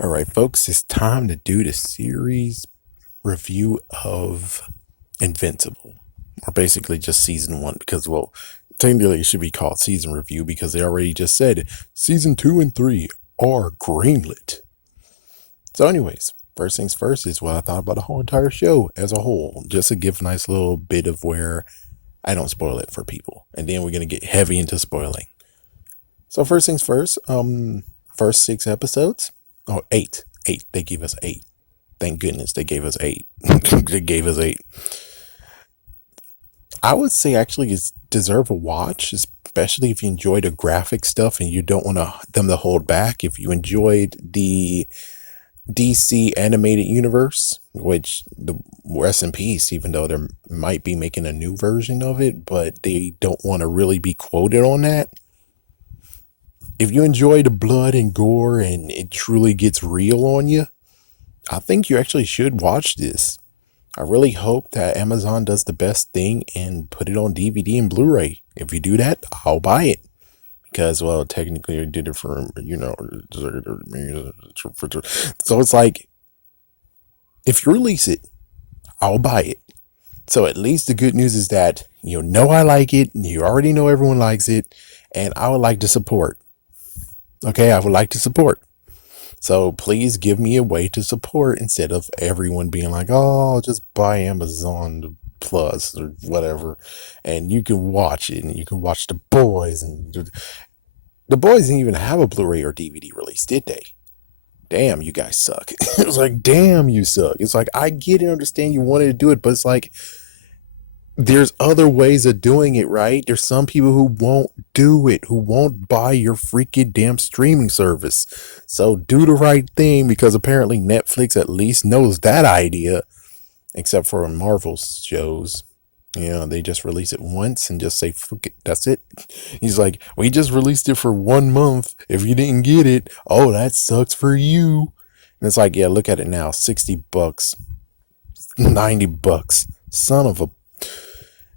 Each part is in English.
All right, folks, it's time to do the series review of Invincible, or basically just season one, because, well, technically it should be called season review because they already just said season two and three are greenlit. So, anyways, first things first is what I thought about the whole entire show as a whole, just to give a nice little bit of where I don't spoil it for people, and then we're gonna get heavy into spoiling. So, first things first, first 6 episodes, oh, eight. They gave us eight. Thank goodness they gave us eight. They gave us eight. I would say actually it's deserve a watch, especially if you enjoyed the graphic stuff and you don't want them to hold back. If you enjoyed the DC animated universe, which the rest in peace, even though they might be making a new version of it, but they don't want to really be quoted on that. If you enjoy the blood and gore and it truly gets real on you, I think you actually should watch this. I really hope that Amazon does the best thing and put it on DVD and Blu-ray. If you do that, I'll buy it. Because, well, technically I did it for, so it's like, if you release it, I'll buy it. So at least the good news is that you know I like it, you already know everyone likes it, and I would like to support. Okay, I would like to support. So please give me a way to support instead of everyone being like, oh, just buy Amazon Plus or whatever. And you can watch it and you can watch The Boys. And The Boys didn't even have a Blu-ray or DVD release, did they? Damn, you guys suck. It was like, damn, you suck. It's like, I get and understand you wanted to do it, but it's like, there's other ways of doing it, right? There's some people who won't do it, who won't buy your freaking damn streaming service. So do the right thing because apparently Netflix at least knows that idea, except for Marvel's shows. You know, they just release it once and just say, fuck it, that's it. He's like, we just released it for 1 month. If you didn't get it, oh, that sucks for you. And it's like, yeah, look at it now, $60, $90. Son of a.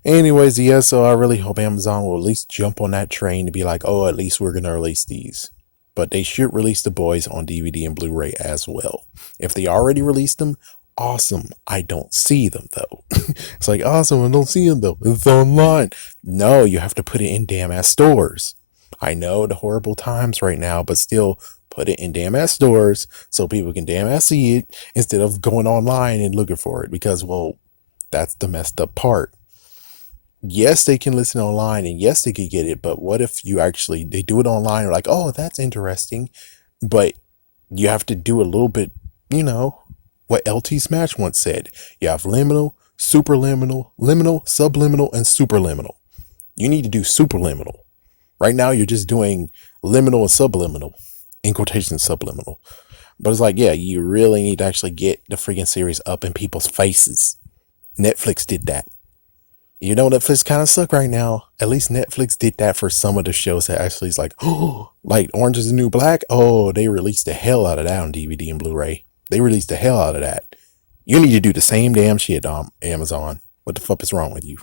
Anyways, yeah, so I really hope Amazon will at least jump on that train to be like, oh, at least we're going to release these. But they should release The Boys on DVD and Blu-ray as well. If they already released them, awesome. I don't see them, though. It's like, awesome, I don't see them, though. It's online. No, you have to put it in damn ass stores. I know the horrible times right now, but still put it in damn ass stores so people can damn ass see it instead of going online and looking for it. Because, well, that's the messed up part. Yes, they can listen online and yes, they could get it, but what if they do it online, like, oh, that's interesting, but you have to do a little bit, you know, what LT Smash once said. You have liminal, superliminal, liminal, subliminal, and superliminal. You need to do superliminal. Right now, you're just doing liminal and subliminal, in quotation subliminal. But it's like, yeah, you really need to actually get the freaking series up in people's faces. Netflix did that. You know, Netflix kind of suck right now. At least Netflix did that for some of the shows that actually is like, oh, like Orange is the New Black. Oh, they released the hell out of that on DVD and Blu-ray. They released the hell out of that. You need to do the same damn shit on Amazon. What the fuck is wrong with you?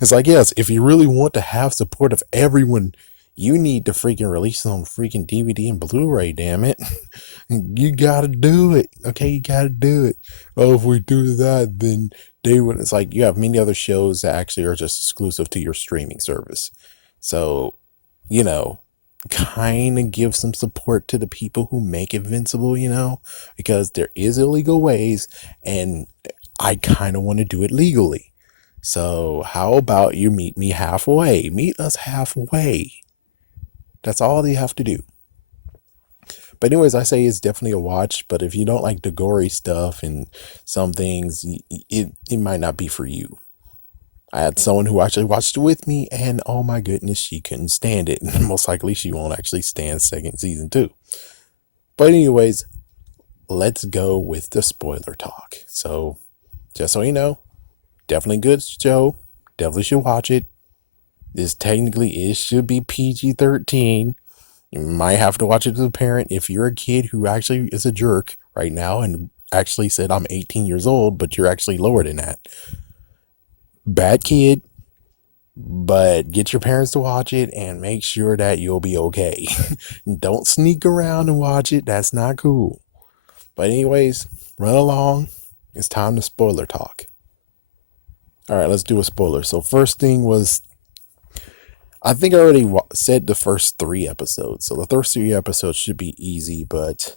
It's like, yes, if you really want to have support of everyone, you need to freaking release it on freaking DVD and Blu-ray, damn it. You gotta do it. Okay, you gotta do it. Oh, if we do that, then they would. It's like you have many other shows that actually are just exclusive to your streaming service. So, you know, kind of give some support to the people who make Invincible, because there is illegal ways and I kind of want to do it legally. So how about you meet me halfway? Meet us halfway. That's all you have to do. But anyways, I say it's definitely a watch, but if you don't like the gory stuff and some things, it might not be for you. I had someone who actually watched it with me, and oh my goodness, she couldn't stand it. And most likely she won't actually stand second season 2. But anyways, let's go with the spoiler talk. So, just so you know, definitely good show. Definitely should watch it. It should be PG-13. You might have to watch it as a parent if you're a kid who actually is a jerk right now and actually said, I'm 18 years old, but you're actually lower than that. Bad kid. But get your parents to watch it and make sure that you'll be okay. Don't sneak around and watch it. That's not cool. But anyways, run along. It's time to spoiler talk. All right, let's do a spoiler. So first thing was, I think I already said the first 3 episodes. So the first 3 episodes should be easy, but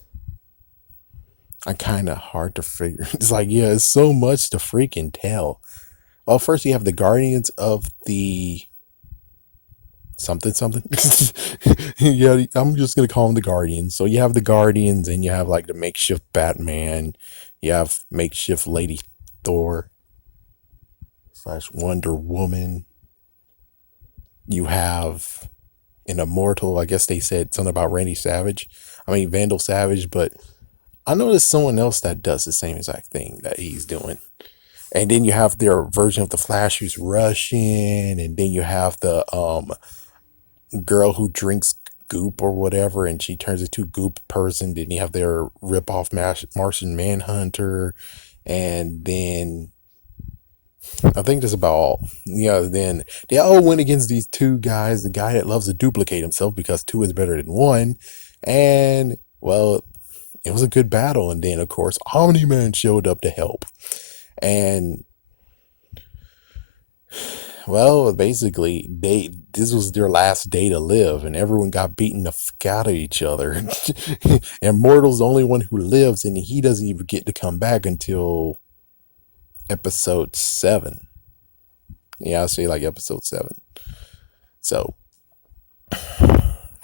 I kind of hard to figure. It's like, yeah, it's so much to freaking tell. Well, first you have the Guardians of the something something. Yeah, I'm just gonna call them the Guardians. So you have the Guardians, and you have like the makeshift Batman. You have makeshift Lady Thor / Wonder Woman. You have an immortal. I guess they said something about Randy Savage. I mean Vandal Savage, but I know there's someone else that does the same exact thing that he's doing. And then you have their version of the Flash who's Russian, and then you have the girl who drinks goop or whatever, and she turns into goop person. Then you have their rip off Martian Manhunter, and then I think that's about all. Yeah, then they all went against these two guys. The guy that loves to duplicate himself because two is better than one, and well, it was a good battle. And then of course Omni Man showed up to help, and well, basically, this was their last day to live, and everyone got beaten the fuck out of each other. And Mortal's the only one who lives, and he doesn't even get to come back until episode 7. Yeah, I'll say like episode 7. So,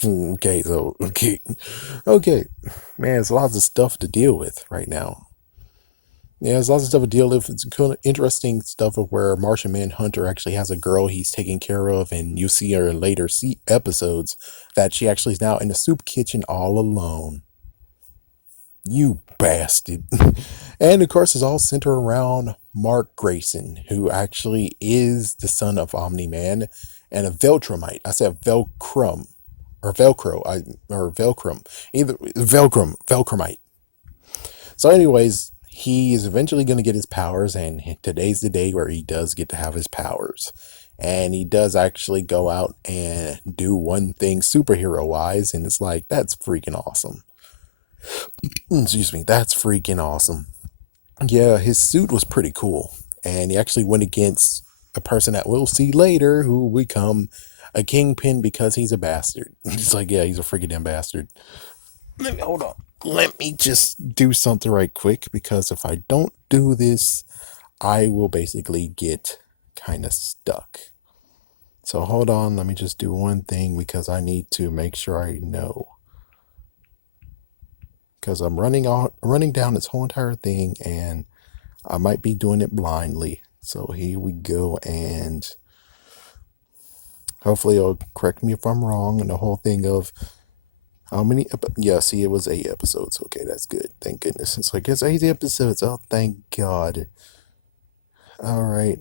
okay, man, there's lots of stuff to deal with right now. Yeah, there's lots of stuff to deal with. It's kind of interesting stuff of where Martian Manhunter actually has a girl he's taking care of, and you see her in later episodes that she actually is now in the soup kitchen all alone. You bastard. And of course, it's all centered around Mark Grayson, who actually is the son of Omni Man and a Veltromite. I said Velcrum or Velcro, or Velcrum, either Velcrumite. So, anyways, he is eventually going to get his powers, and today's the day where he does get to have his powers. And he does actually go out and do one thing superhero wise, and it's like, that's freaking awesome. Excuse me, that's freaking awesome. Yeah, his suit was pretty cool, and he actually went against a person that we'll see later who will become a kingpin because he's a bastard. It's like, yeah, he's a freaking damn bastard. Hold on. Let me just do something right quick, because if I don't do this, I will basically get kind of stuck. So hold on, let me just do one thing because I need to make sure I know. Because I'm running down this whole entire thing, and I might be doing it blindly. So here we go, and hopefully it'll correct me if I'm wrong. And the whole thing of how many? Yeah, see, it was 8 episodes. Okay, that's good. Thank goodness. It's like, it's 8 episodes. Oh, thank God. All right.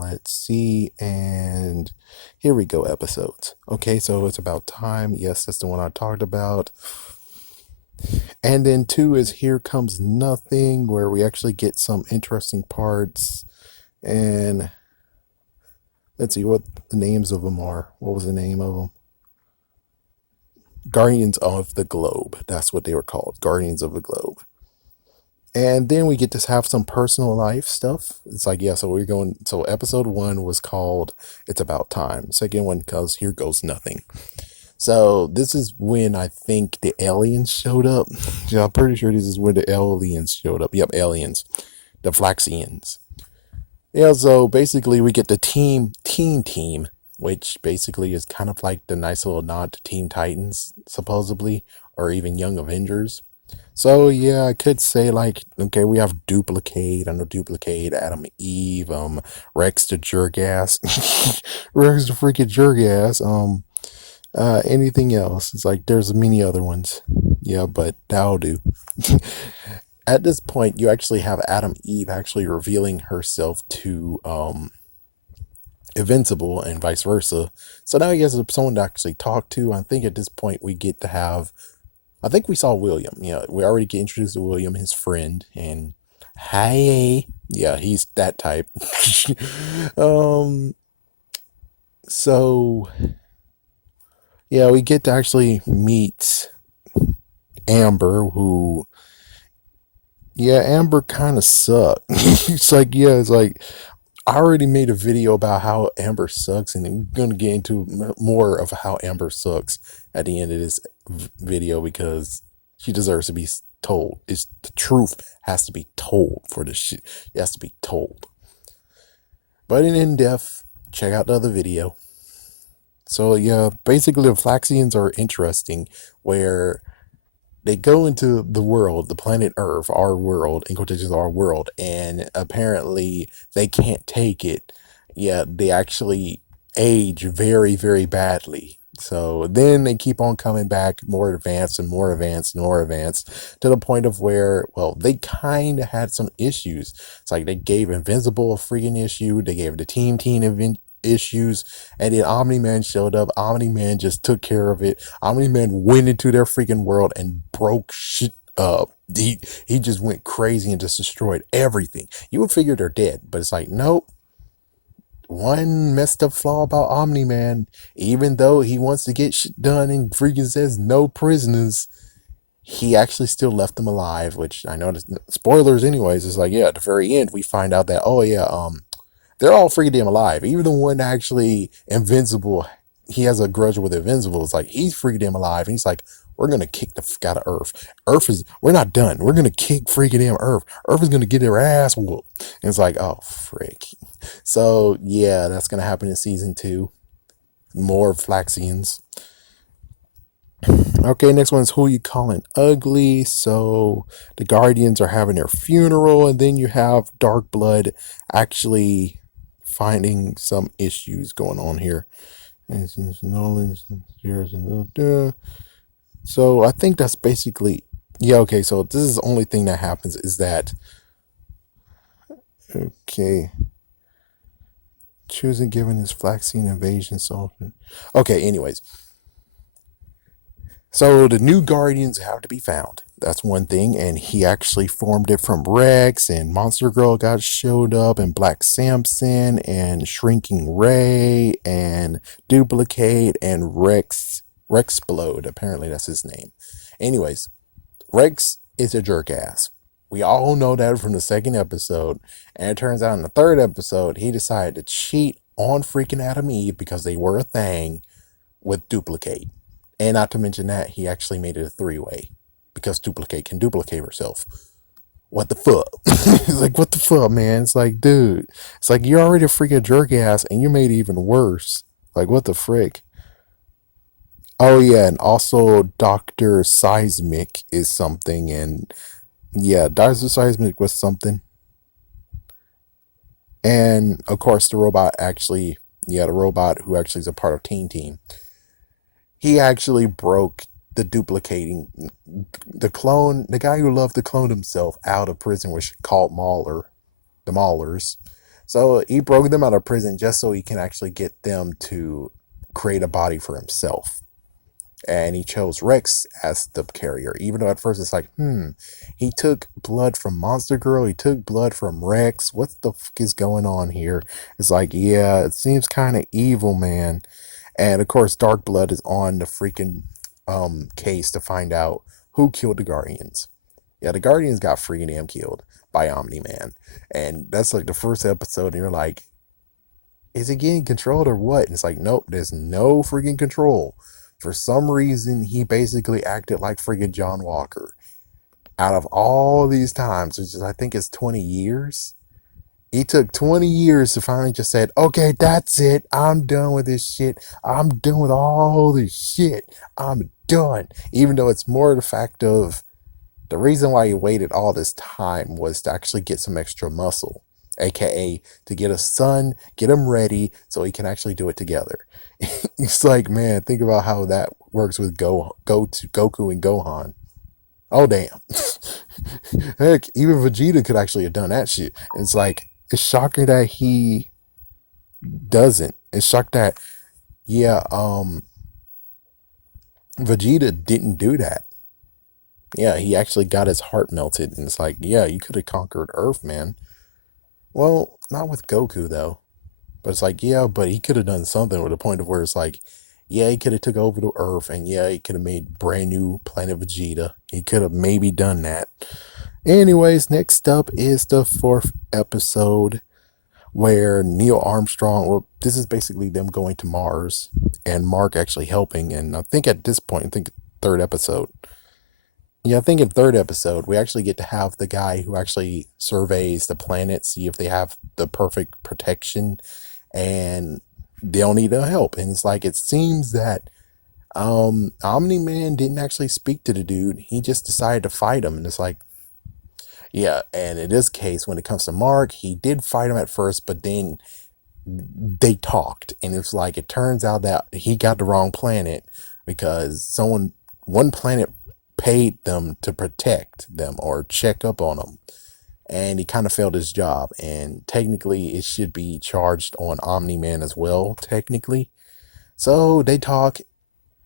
Let's see. And here we go. Episodes. Okay, so it's about time. Yes, that's the one I talked about. And then 2 is Here Comes Nothing, where we actually get some interesting parts. And let's see what the names of them are. What was the name of them? Guardians of the Globe. That's what they were called. Guardians of the Globe. And then we get to have some personal life stuff. It's like, yeah, so we're going. So episode 1 was called It's About Time. Second one goes Here Goes Nothing. So this is when I think the aliens showed up. Yeah, I'm pretty sure this is when the aliens showed up. Yep, aliens. The Flaxians. Yeah, so basically we get the team, which basically is kind of like the nice little nod to Teen Titans, supposedly, or even Young Avengers. So yeah, I could say like, okay, we have Duplicate, I know Duplicate, Adam Eve, Rex the Jergass, Rex the freaking Jergass, anything else? It's like there's many other ones. Yeah, but that'll do. At this point, you actually have Adam Eve actually revealing herself to Invincible and vice versa. So now he has someone to actually talk to. I think at this point we get to have, I think we saw William. Yeah, we already get introduced to William, his friend, and hi, yeah, he's that type. um, So yeah, we get to actually meet Amber, who yeah, Amber kind of sucked. It's like I already made a video about how Amber sucks, and we're gonna get into more of how Amber sucks at the end of this video because she deserves to be told. It's the truth has to be told for this shit. It has to be told. But in depth, check out the other video. So yeah, basically the Flaxians are interesting, where they go into the world, the planet Earth, our world, in quotations, our world, and apparently they can't take it. Yeah, they actually age very, very badly. So then they keep on coming back more advanced and more advanced and more advanced to the point of where, well, they kind of had some issues. It's like they gave Invincible a freaking issue. They gave the Team issues, and then Omni Man showed up. Omni Man just took care of it. Omni Man went into their freaking world and broke shit up. He just went crazy and just destroyed everything. You would figure they're dead, but it's like, nope. One messed up flaw about Omni Man, even though he wants to get shit done and freaking says no prisoners, he actually still left them alive, which I noticed. Spoilers, anyways. It's like, yeah, at the very end, we find out that, oh, yeah, they're all freaking damn alive. Even the one actually Invincible, he has a grudge with Invincible. It's like he's freaking damn alive. And he's like, we're gonna kick the fuck out of Earth. We're not done. We're gonna kick freaking damn Earth. Earth is gonna get their ass whooped. And it's like, oh frick. So yeah, that's gonna happen in season 2. More Flaxians. Okay, next one is who you calling ugly. So the Guardians are having their funeral, and then you have Dark Blood actually finding some issues going on here. So I think that's basically, yeah, okay, so this is the only thing that happens is that, okay, choosing given his Flaxine invasion. So okay, anyways, so the new Guardians have to be found. That's one thing, and he actually formed it from Rex, and Monster Girl got showed up, and Black Samson, and Shrinking Ray, and Duplicate, and Rexplode. Apparently, that's his name. Anyways, Rex is a jerk ass. We all know that from the second episode, and it turns out in the third episode, he decided to cheat on freaking Adam and Eve because they were a thing with Duplicate. And not to mention that, he actually made it a 3-way because Duplicate can duplicate herself. What the fuck? It's like, what the fuck, man? It's like, dude, it's like you're already a freaking jerk ass and you made it even worse. Like, what the frick? Oh, yeah, and also Dr. Seismic is something, and yeah, Dr. Seismic was something. And of course, the robot actually, yeah, the robot who actually is a part of Team, he actually broke the duplicating, the guy who loved to clone himself out of prison was called Mauler, the Maulers. So he broke them out of prison just so he can actually get them to create a body for himself. And he chose Rex as the carrier, even though at first it's like, he took blood from Monster Girl, he took blood from Rex. What the fuck is going on here? It's like, yeah, it seems kind of evil, man. And of course, Dark Blood is on the freaking case to find out who killed the Guardians. Yeah, the Guardians got freaking damn killed by Omni Man. And that's like the first episode, and you're like, is it getting controlled or what? And it's like, nope, there's no freaking control. For some reason, he basically acted like freaking John Walker. Out of all these times, which is, I think it's 20 years, he took 20 years to finally just said, okay, that's it. I'm done with this shit. I'm done with all this shit. I'm done. Even though it's more the fact of the reason why he waited all this time was to actually get some extra muscle, aka to get a son, get him ready so he can actually do it together. It's like, man, think about how that works with Goku and Gohan. Oh damn. Heck, even Vegeta could actually have done that shit. It's like, it's shocking that he doesn't. It's shocked that, yeah, Vegeta didn't do that. Yeah, he actually got his heart melted, and it's like, yeah, you could have conquered Earth, man. Well, not with Goku though. But it's like, yeah, but he could have done something with the point of where it's like, yeah, he could have took over the Earth, and yeah, he could have made brand new planet Vegeta. He could have maybe done that. Anyways, next up is the fourth episode where Neil Armstrong, well, this is basically them going to Mars and Mark actually helping. And I think at this point, I think third episode. Yeah, I think in third episode, we actually get to have the guy who actually surveys the planet, see if they have the perfect protection, and they'll need no help. And it's like, it seems that Omni-Man didn't actually speak to the dude. He just decided to fight him. And it's like, yeah, and in this case, when it comes to Mark, he did fight him at first, but then they talked, and it's like it turns out that he got the wrong planet because one planet paid them to protect them or check up on them, and he kind of failed his job. And technically, it should be charged on Omni-Man as well, technically. So they talk,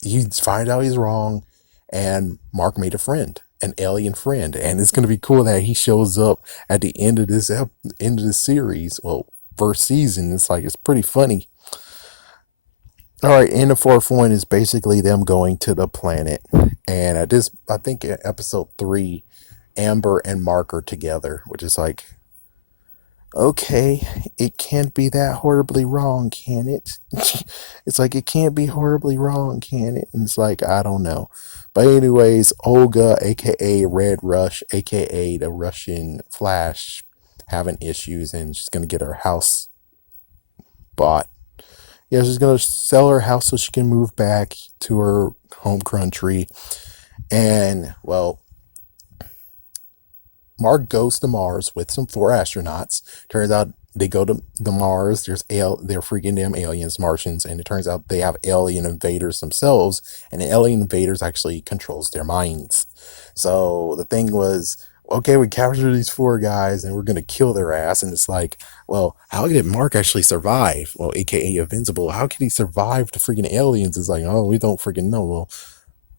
he finds out he's wrong, and Mark made a friend, an alien friend, and it's gonna be cool that he shows up at the end of end of the series. Well, first season. It's like it's pretty funny. All right, and the fourth one is basically them going to the planet, and at this, I think at episode 3, Amber and Mark are together, which is like, okay, it can't be that horribly wrong, can it? It's like, it can't be horribly wrong, can it? And it's like, I don't know. But anyways, Olga, aka Red Rush, aka the Russian Flash, having issues, and she's gonna get her house bought. Yeah, she's gonna sell her house so she can move back to her home country. And well, Mark goes to Mars with some 4 astronauts. Turns out they go to the Mars. They're freaking damn aliens, Martians, and it turns out they have alien invaders themselves, and the alien invaders actually controls their minds. So the thing was, okay, we captured these 4 guys, and we're gonna kill their ass. And it's like, well, how did Mark actually survive? Well, AKA Invincible. How can he survive the freaking aliens? It's like, oh, we don't freaking know. Well,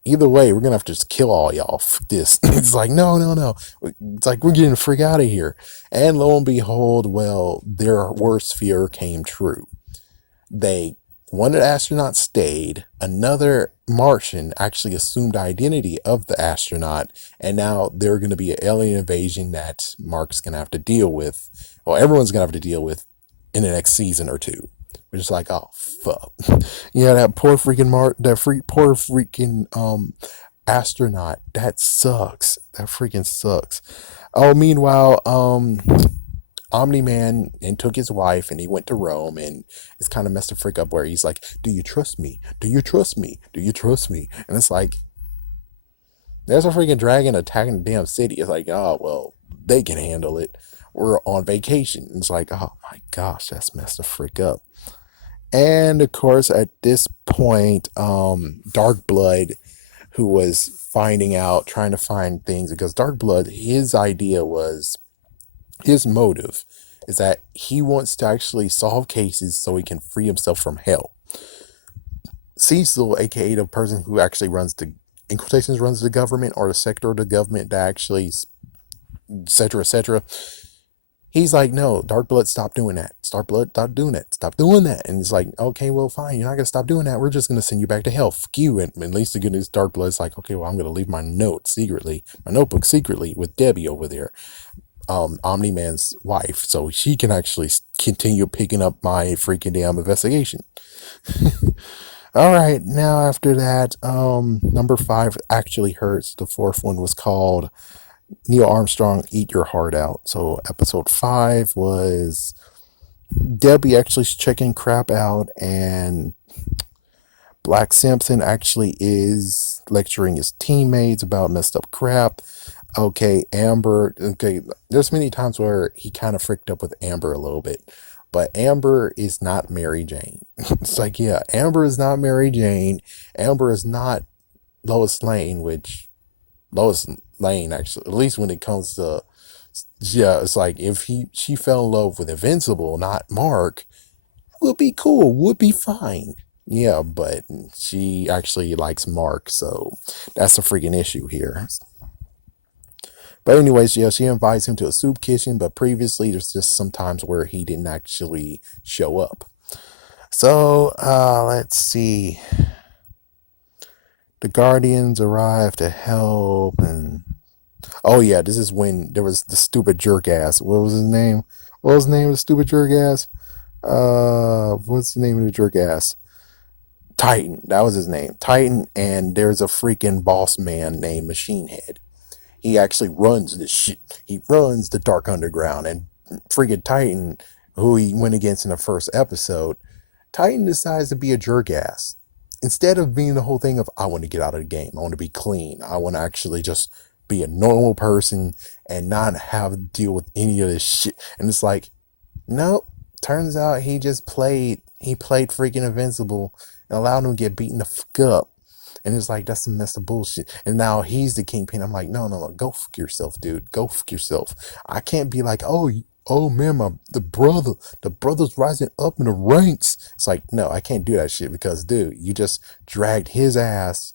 either way, we're gonna have to just kill all y'all. Fuck this. It's like, no, no, no. It's like, we're getting the freak out of here. And lo and behold, well, their worst fear came true. They One of the astronauts stayed. Another Martian actually assumed the identity of the astronaut, and now they're going to be an alien invasion that Mark's going to have to deal with. Well, everyone's going to have to deal with in the next season or two. We're just like, oh fuck, yeah, that poor freaking poor freaking astronaut. That sucks. That freaking sucks. Oh, meanwhile, Omni-Man and took his wife and he went to Rome, and it's kind of messed the freak up where he's like, do you trust me? Do you trust me? Do you trust me? And it's like, there's a freaking dragon attacking the damn city. It's like, oh, well, they can handle it. We're on vacation. And it's like, oh my gosh, that's messed the freak up. And of course, at this point, Dark Blood, who was finding out, trying to find things, because Dark Blood, his motive is that he wants to actually solve cases so he can free himself from hell. Cecil, aka the person who actually runs in quotations, runs the government, or the sector of the government that actually, etc., etc., he's like, no, Dark Blood, stop doing that. Dark Blood, stop doing it. Stop doing that. And it's like, okay, well, fine. You're not going to stop doing that. We're just going to send you back to hell. Fuck you. And at least the good news, Dark Blood's like, okay, well, I'm going to leave my notebook secretly with Debbie over there, Omni-Man's wife, so she can actually continue picking up my freaking damn investigation. All right, now after that, number 5 actually hurts. The fourth one was called Neil Armstrong, Eat Your Heart Out. So episode 5 was Debbie actually checking crap out, and Black Simpson actually is lecturing his teammates about messed up crap. Okay, Amber. Okay, there's many times where he kind of fricked up with Amber a little bit, but Amber is not Mary Jane. It's like, yeah, Amber is not Mary Jane. Amber is not Lois Lane, which Lois Lane actually, at least when it comes to, yeah, it's like if she fell in love with Invincible, not Mark, would be cool, would be fine. Yeah, but she actually likes Mark, so that's a freaking issue here. But anyways, yeah, she invites him to a soup kitchen, but previously there's just some times where he didn't actually show up. So, let's see. The Guardians arrive to help, and oh yeah, this is when there was the stupid jerk ass. What was his name? What was the name of the stupid jerk ass? What's the name of the jerk ass? Titan. That was his name. Titan, and there's a freaking boss man named Machine Head. He actually runs this shit. He runs the Dark Underground, and freaking Titan, who he went against in the first episode, Titan decides to be a jerk ass. Instead of being the whole thing of, I want to get out of the game, I want to be clean, I want to actually just be a normal person and not have to deal with any of this shit. And it's like, nope. Turns out he played freaking Invincible and allowed him to get beaten the fuck up. And it's like, that's some messed up bullshit. And now he's the kingpin. I'm like, no, no, no, go fuck yourself, dude. Go fuck yourself. I can't be like, oh man, the brother's rising up in the ranks. It's like, no, I can't do that shit because, dude, you just dragged his ass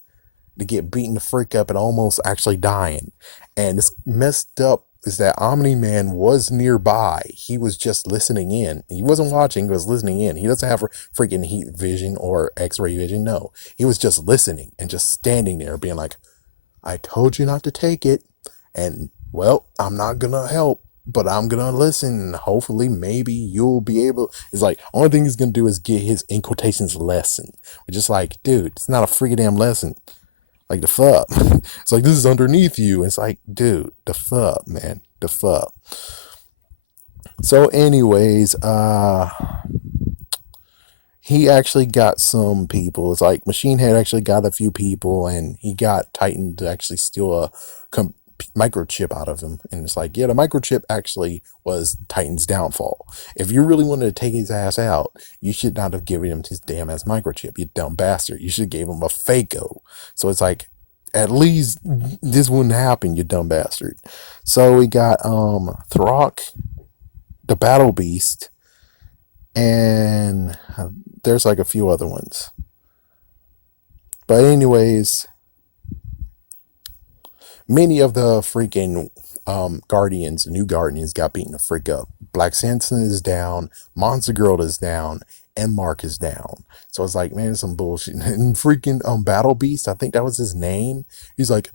to get beaten the freak up and almost actually dying. And it's messed up is that Omni Man was nearby. He was just listening in. He wasn't watching, he was listening in. He doesn't have freaking heat vision or x-ray vision. No. He was just listening and just standing there being like, I told you not to take it. And well, I'm not gonna help, but I'm gonna listen. And hopefully, maybe you'll be able. It's like, only thing he's gonna do is get his in quotations lesson. Which is like, dude, it's not a freaking damn lesson. Like the fuck. It's like, this is underneath you. It's like, dude, the fuck, man. The fuck. So, anyways, he actually got some people. It's like Machine Head actually got a few people, and he got Titan to actually steal a microchip out of him. And it's like, yeah, the microchip actually was Titan's downfall. If you really wanted to take his ass out, you should not have given him his damn ass microchip, you dumb bastard. You should have gave him a Fako. So it's like, at least this wouldn't happen, you dumb bastard. So we got Throck, the Battle Beast, and there's like a few other ones. But anyways, many of the freaking Guardians, new Guardians, got beaten the freak up. Black Samson is down, Monster Girl is down, and Mark is down. So it's like, man, it's some bullshit. And freaking Battle Beast, I think that was his name. He's like,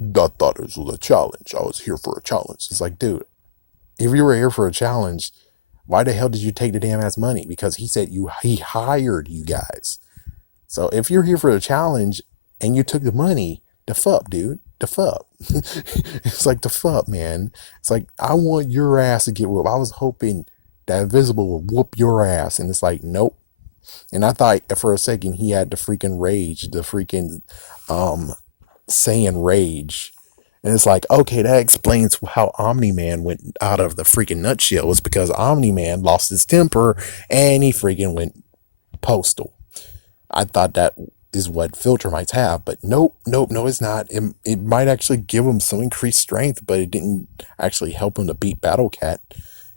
I thought it was a challenge. I was here for a challenge. It's like, dude, if you were here for a challenge, why the hell did you take the damn ass money? Because he said he hired you guys. So if you're here for a challenge and you took the money, the fuck, dude. The fuck. It's like, the fuck, man. It's like, I want your ass to get whooped. I was hoping that Invisible would whoop your ass. And it's like, nope. And I thought for a second he had the freaking rage, the freaking Saiyan rage. And it's like, okay, that explains how Omni Man went out of the freaking nutshell. Was because Omni Man lost his temper and he freaking went postal. I thought that is what filter might have, but nope, nope, no, it's not. It might actually give him some increased strength, but it didn't actually help him to beat Battle Cat.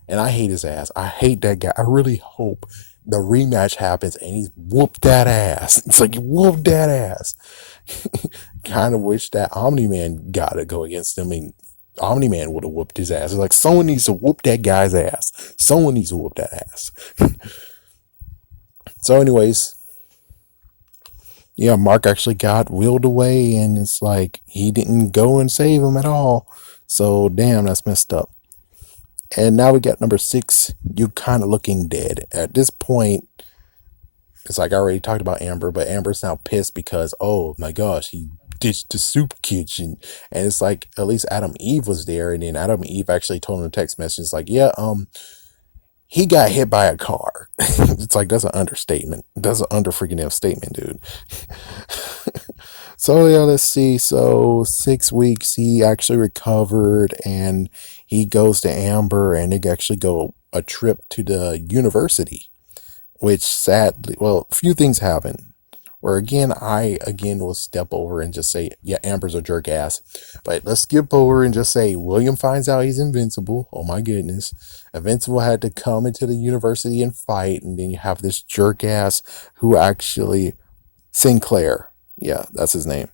And I hate his ass. I hate that guy. I really hope the rematch happens and he's whooped that ass. It's like, whooped that ass. Kind of wish that Omni Man got to go against him and Omni Man would have whooped his ass. It's like, someone needs to whoop that guy's ass. Someone needs to whoop that ass. So, anyways, yeah, Mark actually got wheeled away, and it's like he didn't go and save him at all. So, damn, that's messed up. And now we got number 6. You kind of looking dead at this point. It's like, I already talked about Amber, but Amber's now pissed because, oh my gosh, he ditched the soup kitchen. And it's like, at least Adam Eve was there, and then Adam Eve actually told him a text message. It's like, yeah, he got hit by a car. It's like, that's an understatement. That's an under freaking damn statement, dude. So yeah, let's see. So 6 weeks, he actually recovered, and he goes to Amber, and they actually go a trip to the university. Which sadly, well, a few things happen. Where again, I again will step over and just say, yeah, Amber's a jerk ass. But let's skip over and just say William finds out he's invincible. Oh my goodness. Invincible had to come into the university and fight, and then you have this jerk ass who actually Sinclair. Yeah, that's his name.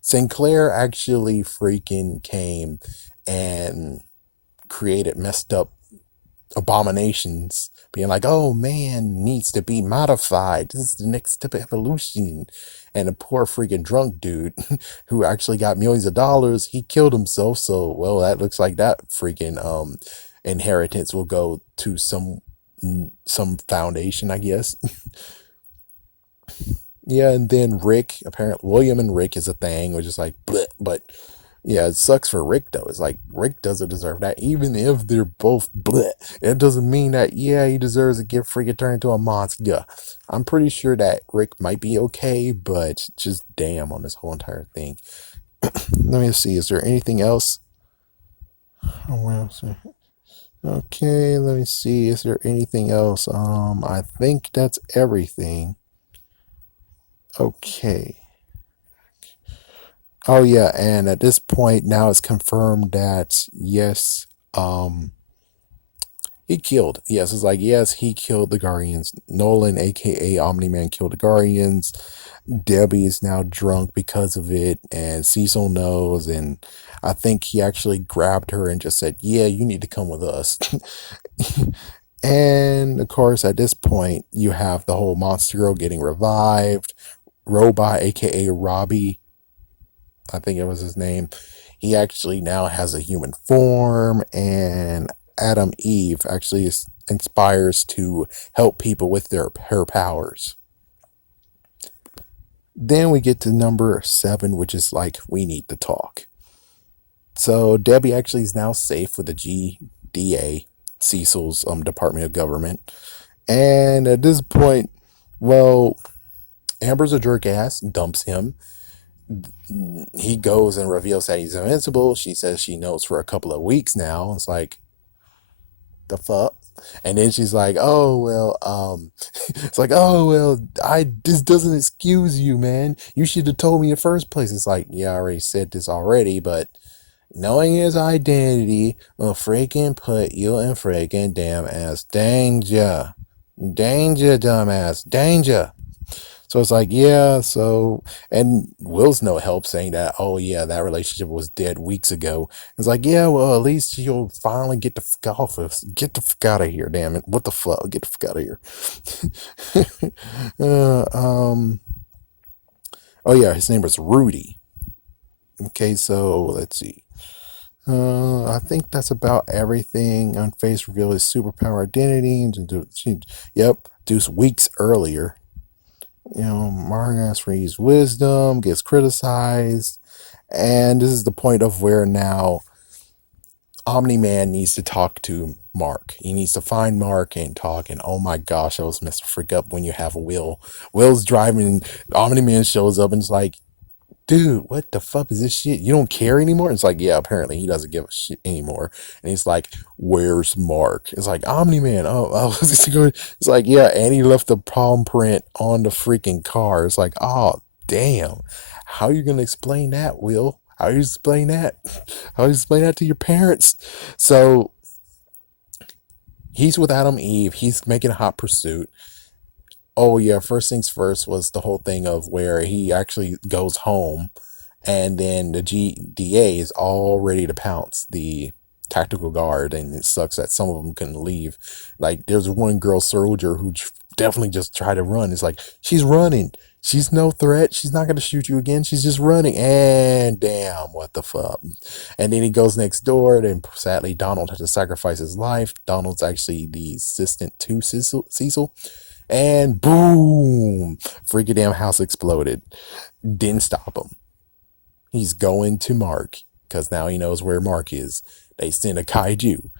Sinclair actually freaking came and created messed up abominations, being like, oh, man needs to be modified. This is the next step of evolution. And the poor freaking drunk dude who actually got millions of dollars, he killed himself. So, well, that looks like that freaking inheritance will go to some foundation, I guess. Yeah, and then Rick, apparently William and Rick is a thing, which is like, bleh, but yeah, it sucks for Rick though. It's like Rick doesn't deserve that, even if they're both bleh. It doesn't mean that yeah he deserves to get freaking turned into a monster. I'm pretty sure that Rick might be okay, but just damn on this whole entire thing. Let me see. Is there anything else? Oh, well, okay, let me see. Is there anything else? I think that's everything. Okay. Oh yeah, and at this point now it's confirmed that yes, he killed. Yes, it's like yes, he killed the Guardians. Nolan, aka Omni-Man, killed the Guardians. Debbie is now drunk because of it, and Cecil knows, and I think he actually grabbed her and just said, "Yeah, you need to come with us." And of course, at this point, you have the whole Monster Girl getting revived. Robot, aka Robbie, I think it was his name. He actually now has a human form, and Adam Eve actually inspires to help people with her powers. Then we get to number 7, which is like, we need to talk. So Debbie actually is now safe with the GDA, Cecil's Department of Government. And at this point, well, Amber's a jerk ass, dumps him. He goes and reveals that he's invincible. She says she knows for a couple of weeks now. It's like, the fuck? And then she's like, oh, well, it's like, oh, well, this doesn't excuse you, man. You should have told me in the first place. It's like, yeah, I already said this already, but knowing his identity will freaking put you in freaking damn ass danger. Danger, dumbass, danger. So it's like, yeah, so, and Will's no help saying that, oh, yeah, that relationship was dead weeks ago. It's like, yeah, well, at least you'll finally get the fuck off us. Get the fuck out of here, damn it. What the fuck? Get the fuck out of here. uh, um, oh, yeah, his name was Rudy. Okay, so let's see. I think that's about everything. On face reveal his superpower identity. Yep, just weeks earlier. Mark asks for his wisdom, gets criticized, and this is the point of where now Omni-Man needs to talk to Mark. He needs to find Mark and talk, and oh my gosh, I was messed the freak up when you have Will. Will's driving, Omni-Man shows up and it's like, dude, what the fuck is this shit? You don't care anymore? It's like, yeah, apparently he doesn't give a shit anymore. And he's like, where's Mark? It's like, Omni-Man. Oh, it's like, yeah, and he left the palm print on the freaking car. It's like, oh, damn. How are you going to explain that, Will? How you explain that? How you explain that to your parents? So he's with Adam Eve. He's making a hot pursuit. Oh yeah, first things first was the whole thing of where he actually goes home, and then the GDA is all ready to pounce the tactical guard, and it sucks that some of them couldn't leave. Like there's one girl soldier who definitely just tried to run. It's like she's running. She's no threat. She's not going to shoot you again. She's just running. And damn, what the fuck? And then he goes next door. Then sadly, Donald has to sacrifice his life. Donald's actually the assistant to Cecil. And boom, freaking damn house exploded. Didn't stop him. He's going to Mark because now he knows where Mark is. They send a kaiju.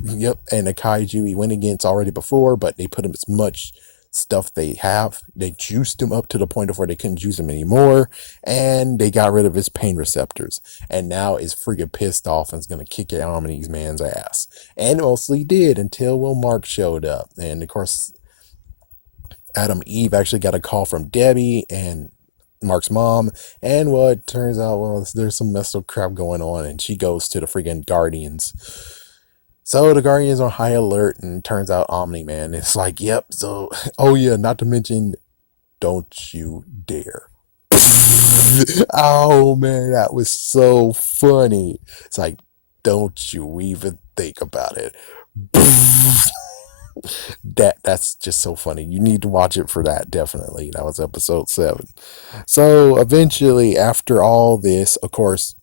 Yep, and a kaiju he went against already before, but they put him as much stuff they have. They juiced him up to the point of where they couldn't juice him anymore, and they got rid of his pain receptors. And now is freaking pissed off and is gonna kick Omni's man's ass. And mostly did until Mark showed up. And of course, Adam Eve actually got a call from Debbie and Mark's mom, and well, it turns out, well, there's some messed up crap going on, and she goes to the freaking Guardians. So the Guardians are high alert, and turns out Omni-Man is like, yep, so, oh yeah, not to mention, don't you dare. Oh man, that was so funny. It's like, don't you even think about it. That's just so funny. You need to watch it for that, definitely. That was episode 7. So eventually, after all this, of course,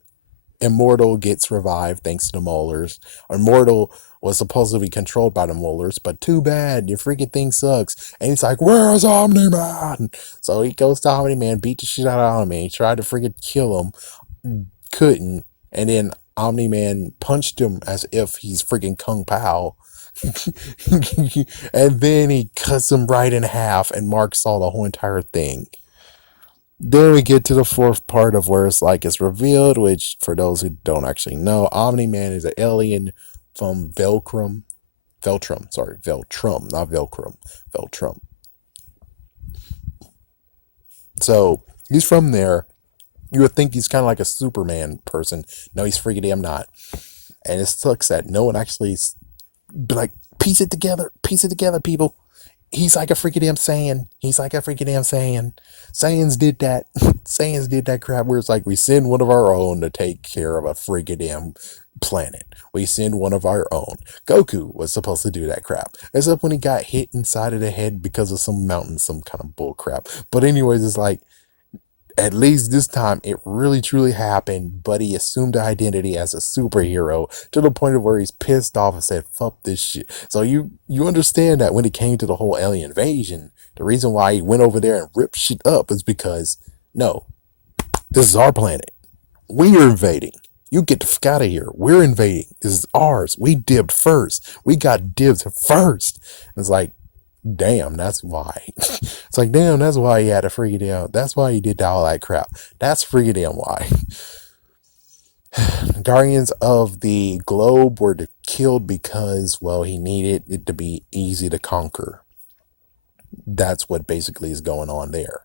Immortal gets revived thanks to the Molars. Immortal was supposed to be controlled by the Molars, but too bad, your freaking thing sucks. And he's like, "Where's Omni-Man?" So he goes to Omni-Man, beat the shit out of Omni-Man. He tried to freaking kill him, couldn't. And then Omni-Man punched him as if he's freaking Kung Pao. And then he cuts him right in half, and Mark saw the whole entire thing. Then we get to the fourth part of where it's like it's revealed, which for those who don't actually know, Omni Man is an alien from Veltrum, not Velcrum, Veltrum. So he's from there. You would think he's kind of like a Superman person. No, he's freaking damn not. And it sucks that no one actually be like, piece it together, people. He's like a freaking damn Saiyan. He's like a freaking damn Saiyan. Saiyans did that. Saiyans did that crap where it's like we send one of our own to take care of a freaking damn planet. We send one of our own. Goku was supposed to do that crap. Except when he got hit inside of the head because of some mountain, some kind of bull crap. But anyways, it's like at least this time it really truly happened, but he assumed identity as a superhero to the point of where he's pissed off and said, "Fuck this shit." So you understand that when it came to the whole alien invasion, the reason why he went over there and ripped shit up is because no, this is our planet. We are invading. You get the fuck out of here. We're invading. This is ours. We dipped first. We got dibs first. It's like, damn, that's why. It's like, damn, that's why he had a freaking damn. That's why he did all that crap. That's freaking damn why. Guardians of the Globe were killed because, well, he needed it to be easy to conquer. That's what basically is going on there.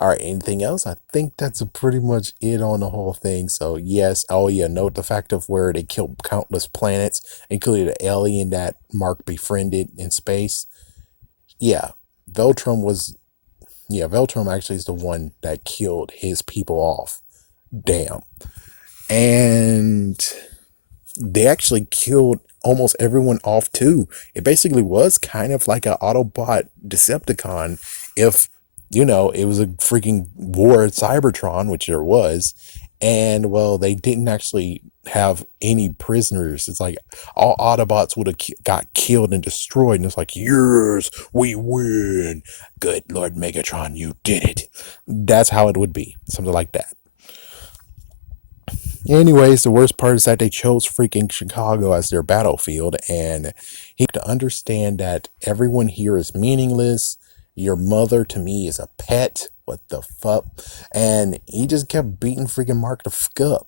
All right, anything else? I think that's pretty much it on the whole thing. So, yes, oh yeah, note the fact of where they killed countless planets, including the alien that Mark befriended in space. Yeah, Veltrum was, yeah, Veltrum actually is the one that killed his people off. Damn. And they actually killed almost everyone off too. It basically was kind of like an Autobot Decepticon if, it was a freaking war at Cybertron, which there was. And well, they didn't actually have any prisoners. It's like all Autobots would have got killed and destroyed. And it's like, yes, we win. Good Lord Megatron, you did it. That's how it would be. Something like that. Anyways, the worst part is that they chose freaking Chicago as their battlefield, and he had to understand that everyone here is meaningless. Your mother to me is a pet. What the fuck? And he just kept beating freaking Mark the fuck up.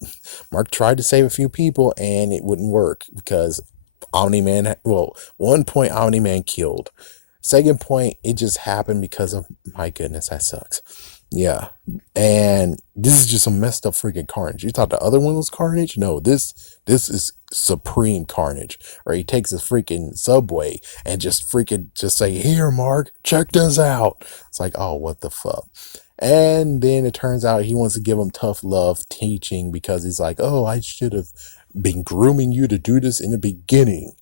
Mark tried to save a few people, and it wouldn't work because Omni-Man, well, one point Omni-Man killed. Second point, it just happened because of, my goodness, that sucks. Yeah. And this is just some messed up freaking carnage. You thought the other one was carnage? No, this is supreme carnage. Or he takes a freaking subway and just say, "Here, Mark, check this out." It's like, oh, what the fuck? And then it turns out he wants to give him tough love teaching because he's like, "Oh, I should have been grooming you to do this in the beginning."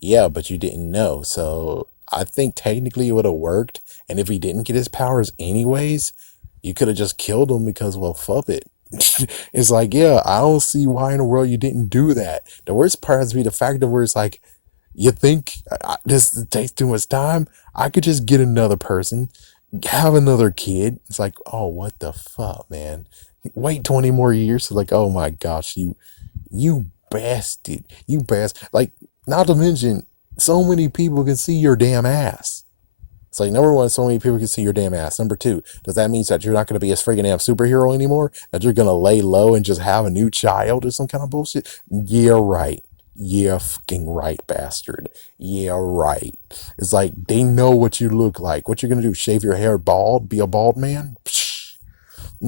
Yeah, but you didn't know. So I think technically it would have worked. And if he didn't get his powers anyways, you could have just killed him because, well, fuck it. It's like, yeah, I don't see why in the world you didn't do that. The worst part has to be the fact of where it's like, you think this takes too much time? I could just get another person, have another kid. It's like, oh, what the fuck, man? Wait 20 more years. It's like, oh my gosh, you bastard. You bastard. Like, not to mention, so many people can see your damn ass. It's like, number one, so many people can see your damn ass. Number two, does that mean that you're not going to be a freaking damn superhero anymore? That you're going to lay low and just have a new child or some kind of bullshit? Yeah, right. Yeah, fucking right, bastard. Yeah, right. It's like, they know what you look like. What you're going to do, shave your hair bald? Be a bald man? Psh.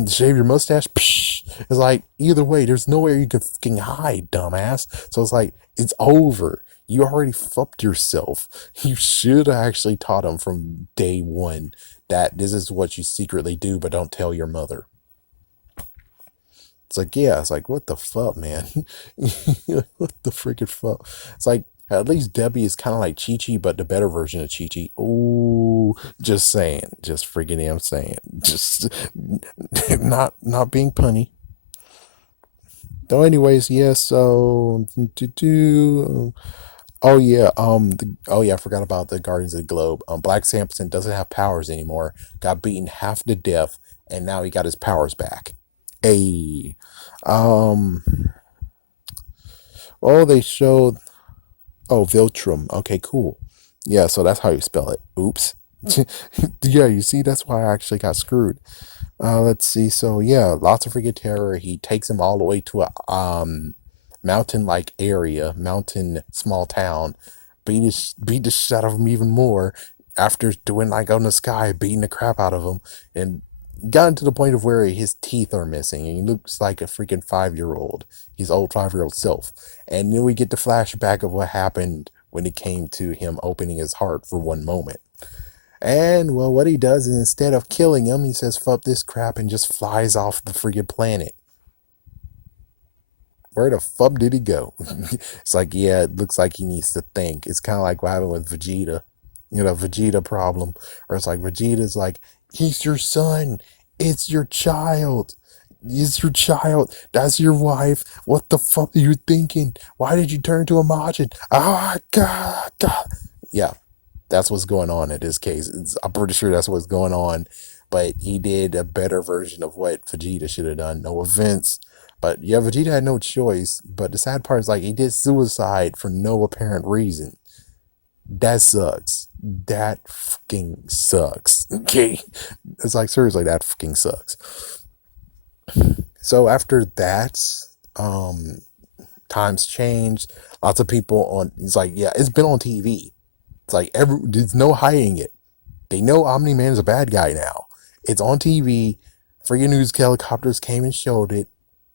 Shave your mustache? Psh. It's like, either way, there's nowhere you can fucking hide, dumbass. So it's like, it's over. You already fucked yourself. You should have actually taught him from day one that this is what you secretly do, but don't tell your mother. It's like, yeah, it's like, what the fuck, man? What the freaking fuck? It's like, At least Debbie is kind of like Chi Chi, but the better version of Chi Chi. Ooh, just saying, just freaking damn saying, just not being punny. Though, anyways, yeah. So, oh yeah, oh yeah, I forgot about the Guardians of the Globe. Black Samson doesn't have powers anymore. Got beaten half to death, and now he got his powers back. Hey, um, oh, they showed. Oh, Viltrum. Okay, cool. Yeah, so that's how you spell it. Oops. Yeah, you see, that's why I actually got screwed. Let's see. So yeah, lots of freaking terror. He takes him all the way to a mountain like area, mountain small town. Beat the shit out of him even more after doing like on the sky, beating the crap out of him, and gotten to the point of where his teeth are missing and he looks like a freaking 5 year old. His old 5 year old self. And then we get the flashback of what happened when it came to him opening his heart for one moment. And well, what he does is instead of killing him, he says, fuck this crap and just flies off the friggin' planet. Where the fuck did he go? It's like, yeah, it looks like he needs to think. It's kind of like what happened with Vegeta. Vegeta problem. Or it's like Vegeta's like, he's your son. It's your child. It's your child. That's your wife. What the fuck are you thinking? Why did you turn to a Majin? Ah, God, God. Yeah, that's what's going on in this case. I'm pretty sure that's what's going on. But he did a better version of what Vegeta should have done. No offense. But yeah, Vegeta had no choice. But the sad part is like he did suicide for no apparent reason. That sucks. That fucking sucks. Okay. It's like seriously, that fucking sucks. So after that, um, times changed. Lots of people on it's like, yeah, it's been on TV. It's like there's no hiding it. They know Omni Man is a bad guy now. It's on TV. Freaking news helicopters came and showed it.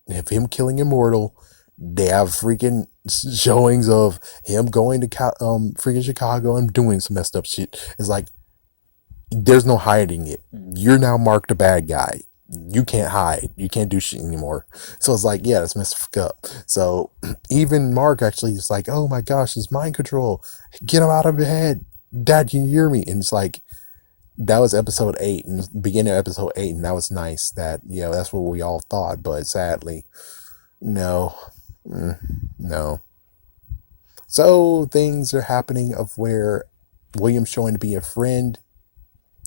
Of him killing Immortal. They have freaking showings of him going to freaking Chicago and doing some messed up shit. It's like there's no hiding it. You're now marked a bad guy. You can't hide. You can't do shit anymore. So it's like, yeah, it's messed up. So even Mark actually is like, oh my gosh, it's mind control. Get him out of your head. Dad, can you hear me? And it's like, that was episode 8 and beginning of episode 8. And that was nice that, that's what we all thought. But sadly, no, no. So things are happening of where William's showing to be a friend.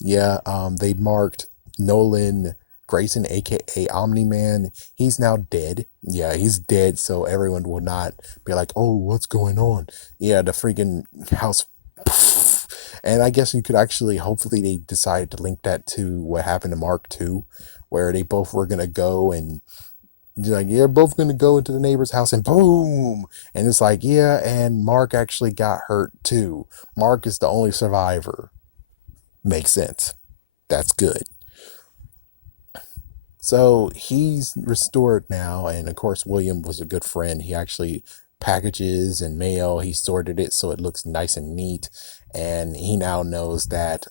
Yeah, they marked Nolan Grayson, aka Omni Man. He's now dead. Yeah, he's dead, so everyone will not be like, "Oh, what's going on?" Yeah, the freaking house. And I guess you could actually, hopefully, they decide to link that to what happened to Mark too, where they both were gonna go and like, you're both gonna go into the neighbor's house and boom, and it's like, yeah, and Mark actually got hurt too. Mark is the only survivor. Makes sense. That's good. So he's restored now, and of course, William was a good friend. He actually packages and mail. He sorted it so it looks nice and neat, and he now knows that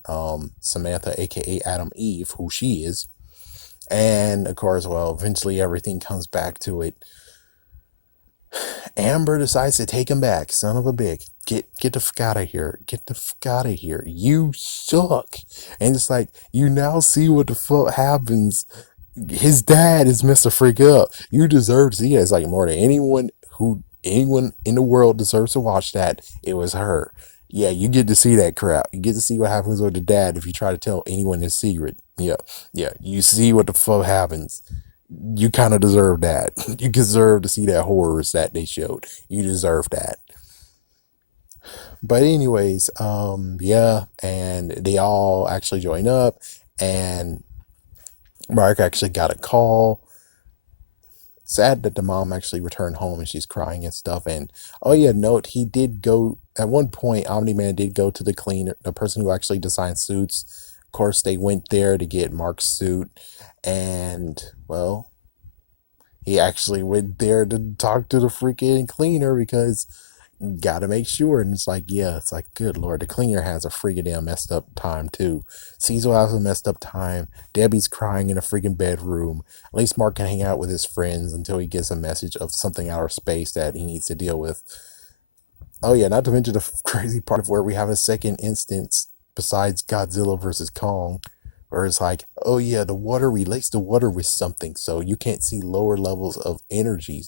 Samantha, aka Adam Eve, who she is, and of course, well, eventually everything comes back to it. Amber decides to take him back. Son of a bitch. Get the fuck out of here. Get the fuck out of here. You suck. And it's like, you now see what the fuck happens. His dad is Mr. Freak Up. You deserve to see it. It's like more than anyone in the world deserves to watch that. It was her. Yeah, you get to see that crap. You get to see what happens with the dad if you try to tell anyone his secret. Yeah, yeah. You see what the fuck happens. You kind of deserve that. You deserve to see that horrors that they showed. You deserve that. But anyways, yeah, and they all actually join up, and Mark actually got a call. Sad that the mom actually returned home and she's crying and stuff. And oh yeah, note he did go at one point. Omni Man did go to the cleaner, the person who actually designed suits. Of course, they went there to get Mark's suit, and well, he actually went there to talk to the freaking cleaner because gotta make sure. And it's like, yeah, it's like, good lord, the cleaner has a freaking damn messed up time too. Cecil has a messed up time. Debbie's crying in a freaking bedroom. At least Mark can hang out with his friends until he gets a message of something out of space that he needs to deal with. Oh yeah, not to mention the crazy part of where we have a second instance besides Godzilla versus Kong, where it's like, oh yeah, the water relates the water with something, so you can't see lower levels of energy.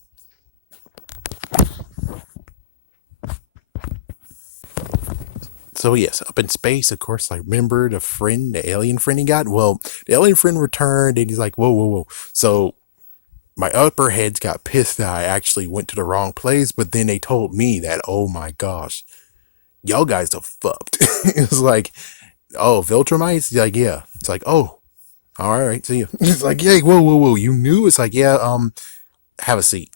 So yes, up in space, of course, like remember the alien friend he got? Well, the alien friend returned and he's like, whoa, whoa, whoa. So my upper heads got pissed that I actually went to the wrong place, but then they told me that, oh my gosh, y'all guys are fucked. It's like, oh, Viltrumites? Like, yeah. It's like, oh, all right, see you. It's like, yeah, whoa, whoa, whoa. You knew? It's like, yeah, have a seat.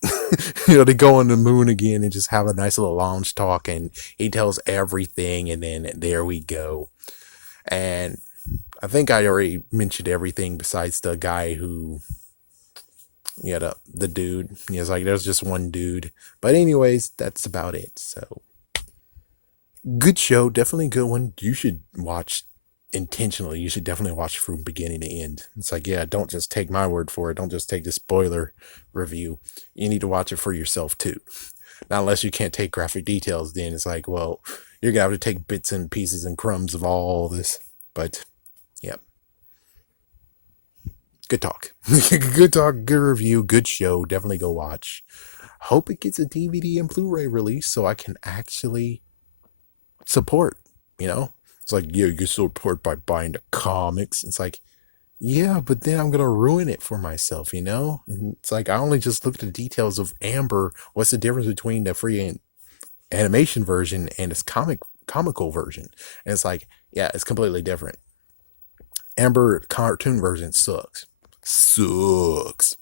They go on the moon again and just have a nice little lounge talk, and he tells everything, and then there we go. And I think I already mentioned everything besides the guy who, yeah, the dude. Yeah, it's like there's just one dude. But anyways, that's about it. So good show, definitely a good one. You should watch intentionally. You should definitely watch from beginning to end. It's like, yeah, don't just take my word for it. Don't just take the spoiler review. You need to watch it for yourself too. Not unless you can't take graphic details, then it's like, well, you're gonna have to take bits and pieces and crumbs of all this. But yeah, good talk. Good talk, good review, good show. Definitely go watch. Hope it gets a DVD and Blu-ray release so I can actually support, you know? It's like, yeah, you support by buying the comics. It's like, yeah, but then I'm gonna ruin it for myself, you know? And it's like I only just looked at the details of Amber. What's the difference between the free animation version and its comical version? And it's like, yeah, it's completely different. Amber cartoon version sucks. Sucks.